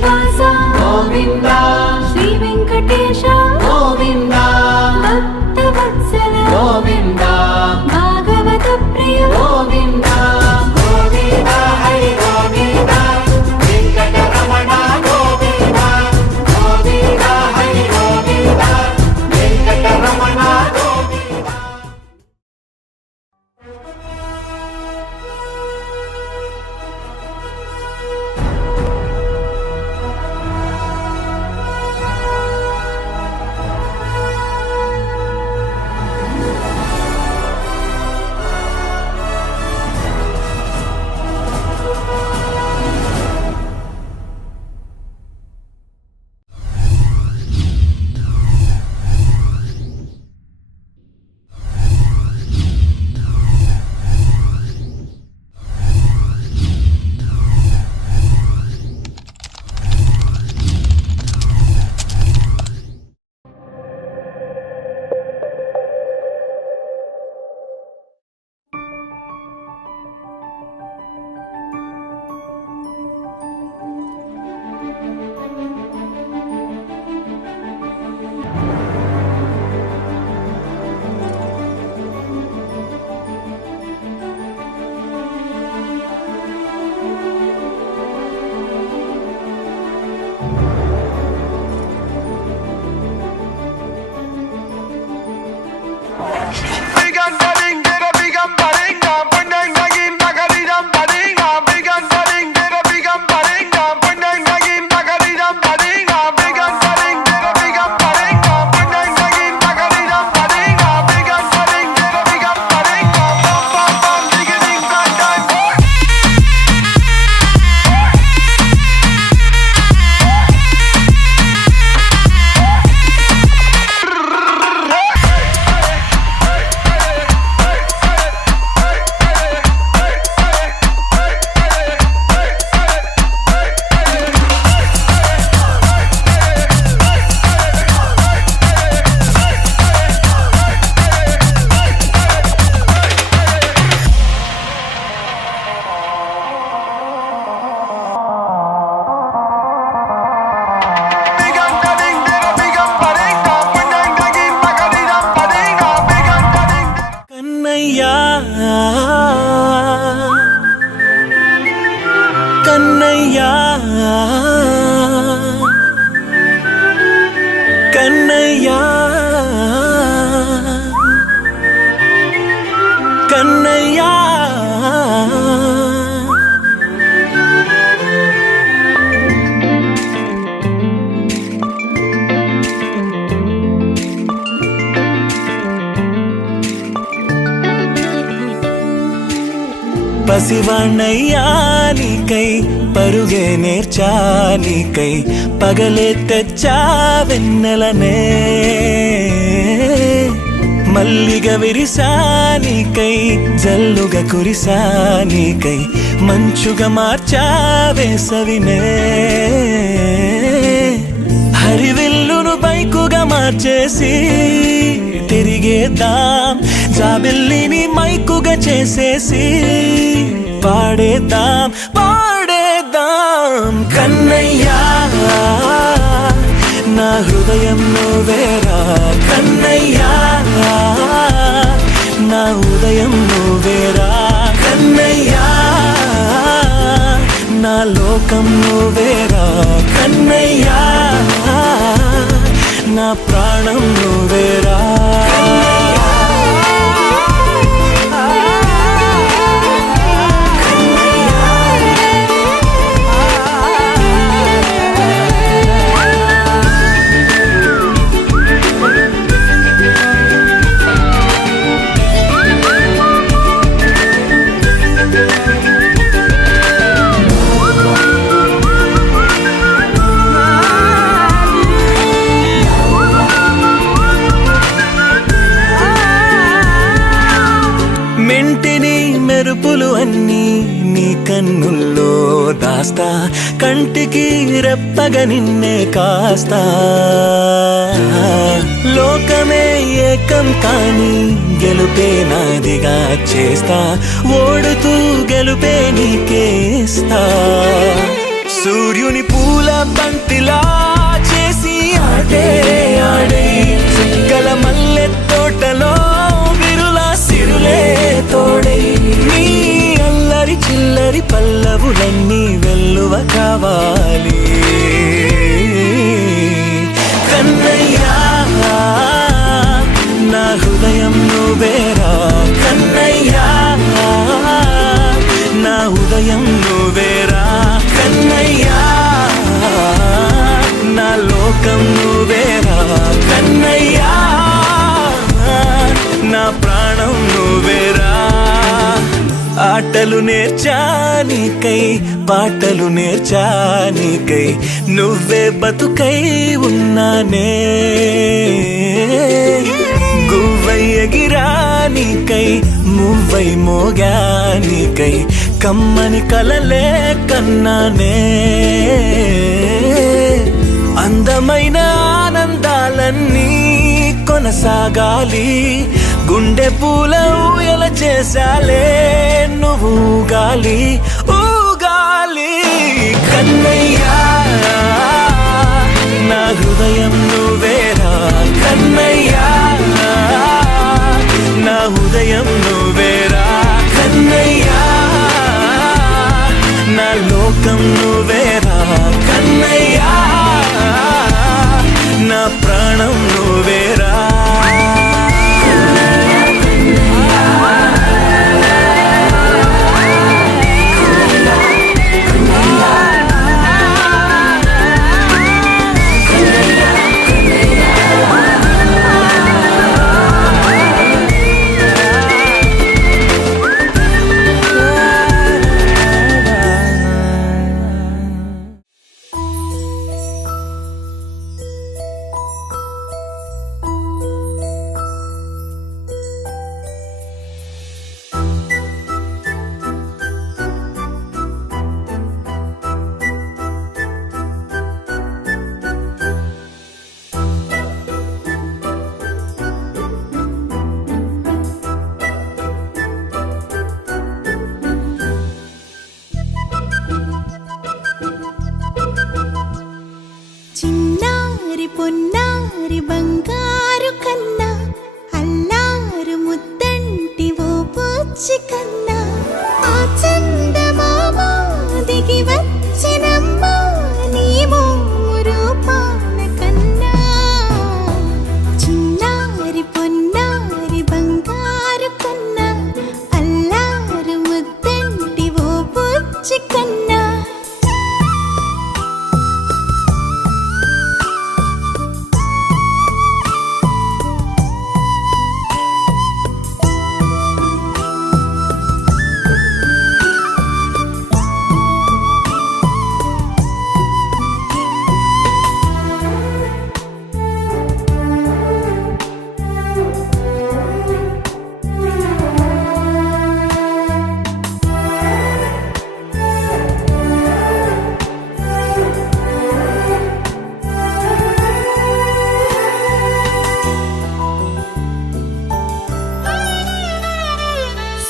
శ్రీనివాస గోవింద శ్రీ వెంకటేశ గోవింద భక్తవత్సల గోవింద భాగవత ప్రియ గోవింద గోవింద హరి గోవింద వెంకటరమణ గోవింద గోవింద హరి గోవింద వెంకటరమణ గోవింద. కన్నయ్యా కన్నయ్యా కన్నయ్యా పసివాణ్ణయ్యా నీకై పరుగే నేర్చా నీకై పగలే తెచ్చా వెన్నెలనే మల్లిగ విరిసా నీకై జల్లుగా కురిసా నీకై మంచుగా మార్చా వేసవినే హరివిల్లును బైకుగా మార్చేసి తిరిగేద్దాం జాబిల్లిని మైకుగా చేసేసి పాడేద్దాం పాడేద్దాం కన్నయ్యా నా హృదయం నువ్వేరా కన్నయ్యా నా ఉదయం నువ్వేరా కన్నయ్యా నా లోకం నువ్వేరా కన్నయ్యా నా ప్రాణం నువ్వేరా మెంటిని మెరుపులు అన్నీ నీ కన్నుల్లో దాస్తా కంటికి రెప్పగా నిన్నే కాస్తా లోకమే ఏకం కాని గెలుపే నాదిగా చేస్తా ఓడుతూ గెలుపే నీకేస్తా సూర్యుని పూల బంతిలా చేసి ఆడే ఆడే చుక్కల మల్లె తోటలో విరులా సిరులే తోడే నీ అల్లరి చిల్లరి పల్లవులన్నీ వెల్లువ కావాలి కన్నయ్యా నా హృదయం నువ్వేరా కన్నయ్యా నా హృదయం నువ్వేరా కన్నయ్యా నా లోకం నువ్వేరా కన్నయ్యా నా ప్రాణం నువ్వేరా ఆటలు నేర్చానికై పాటలు నేర్చానికై నువ్వే బతుకై ఉన్నానే గువ్వై ఎగిరానికై మువ్వై మోగానికై కమ్మని కలలే కన్నానే అందమైన ఆనందాలన్నీ కొనసాగాలి గుండె పూల ఊయల చేసాలే నువ్వు ఊగాలి ఊగాలి కన్నయ్యా నా హృదయం నువ్వేరా కన్నయ్యా నా హృదయం నువ్వేరా కన్నయ్యా నా లోకం నువ్వేరా కన్నయ్యా నా ప్రాణం నువ్వేరా పొన్నారి బంగారు కన్నా అల్లారు ముద్దంటి ఓ పూచి కన్నా ఆ చందమామ దిగి వచ్చినమ్మా నీ రూపాల కన్నా చిన్నారి పొన్నారి బంగారు కన్నా అల్లారు ముద్దంటి ఓ పూచి కన్నా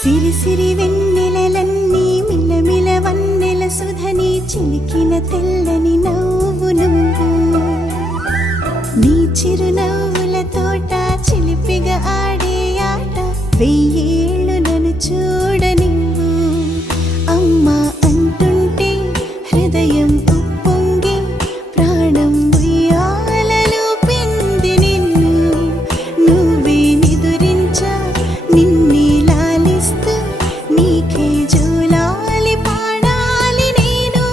సిరి సిరి వెన్నెలలన్నీ మిలమిల వన్నెల సుధని చిలికిన తెల్లని నవ్వు నువ్వు నీ చిరునవ్వుల తోట చిలిపిగా ఆడే ఆట వెయ్యేళ్ళు నన్ను చూడనివ్వు అమ్మా అంటుంటే హృదయం ఉప్పొంగి ప్రాణం ఉయ్యాలలో పిండి నిన్ను నువ్వే నిదురించా నిన్నే నీకే జోలాలి పాడాలి నేను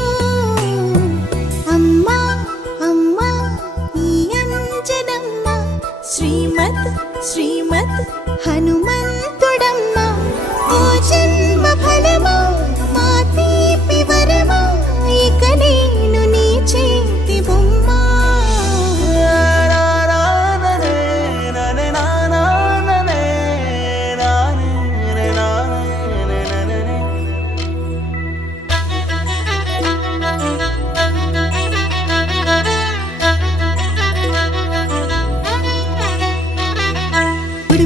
అమ్మా అమ్మా ఈ అంజనమ్మ శ్రీమత్ శ్రీమత్ హనుమంతుడమ్మ ఓ జన్మ ఫలమా మా తీపి వరమా ఇక నేను నీ చేతి బొమ్మ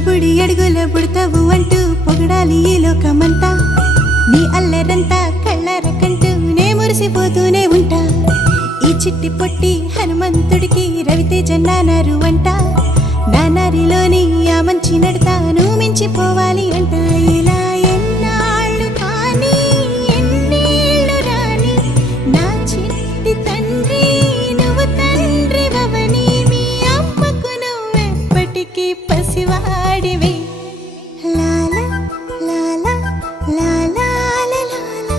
బుడి అడుగుల పుడతావు అంటూ పొగడాలి ఈ లోకమంతా నీ అల్లరంతా కళ్ళారకంటూ నేము మురిసిపోతూనే ఉంటా. ఈ చిట్టి పొట్టి హనుమంతుడికి రవితేజ నానారు అంట. నానారిలోని ఆ మంచి నడతాను మించిపోవాలి అంట. ఇలా ఎన్నాళ్ళు కానీ ఎన్నేళ్ళు రాని నా చిట్టి తండ్రి నువ్వు తండ్రి వవని. మీ అమ్మకు నువ్వెప్పటికీ పసివాడివే. లాలా లాలా లాలా లాలా.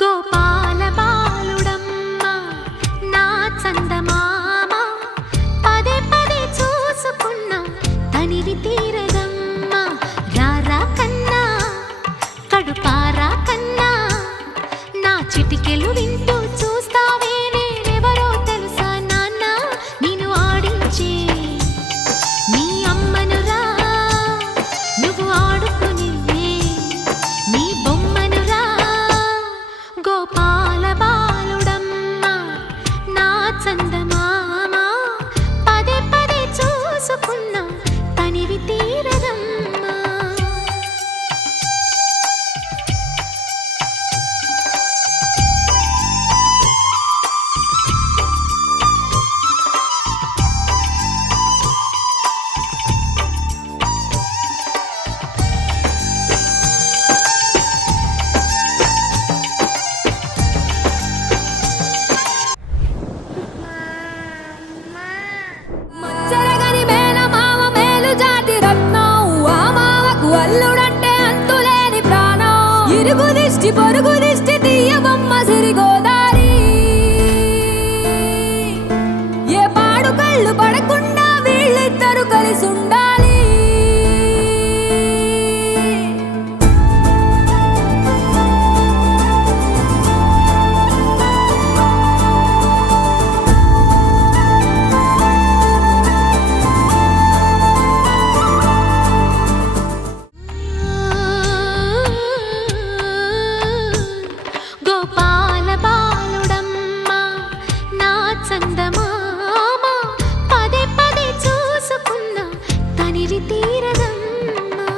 గోపాల బాలుడమ్మ నా చందమామ పదే పదే చూసుకున్నా తనివి తీరదమ్మ. రారా కన్నా కడుపారా కన్నా నా చిటికెలు వింటూ చూస్తావే నేనెవరో తెలుసా నాన్న. నేను ఆడించే నీ అమ్మనురా నువ్వు ఆడుకునే నీ బొమ్మనురా. గోపాల బాలుడమ్మ నా చందమామ పదే పదే చూసుకున్నా తనివి తీరదమ్మా. మచ్చరగని మేన మామ మేలు జాతి రత్నం. ఆ మామకు అల్లుడంటే అంతులేని ప్రాణం. ఇరుగు దిష్టి పొరుగు దిష్టి తీయబొమ్మ సిరి గోదారి. ఏ పాడు కళ్ళు పడకుండా వీళ్ళిద్దరు కలిసి ఉండాలి. గోపాల బాలుడమ్మ నా చందమామ పదే పదే చూసుకున్నా తనివి తీరదమ్మా.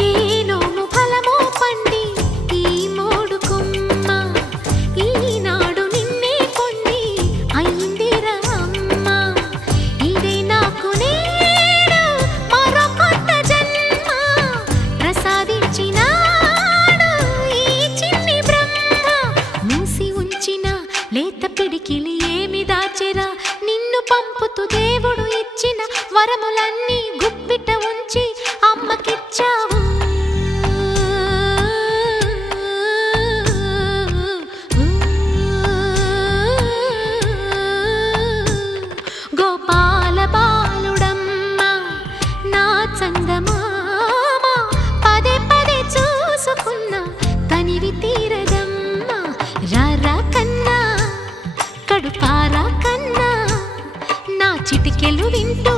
ఏ నోము ఫలమో పండి ఈ మోడు కొమ్మ ఈనాడు నిన్నే కొన్ని అయిందిరా అమ్మ. ఇదే నాకు నేడు మరో కొత్త జన్మ ప్రసాదించినాడు ఈ చిన్ని బ్రహ్మ. మూసి ఉంచిన లేత పిడికిలి ఏమి దాచెరా నిన్ను పంపుతూ దేవుడు ఇచ్చిన వరములన్నీ గుప్పిట ఉంచి అమ్మకిచ్చావు. గోపాల బాలుడమ్మ నా చందమామ పదే పదే చూసుకున్నా తనివి తీరదమ్మా. రారా కన్నా కడుపారా కన్నా నా చిటికెలు వింటూ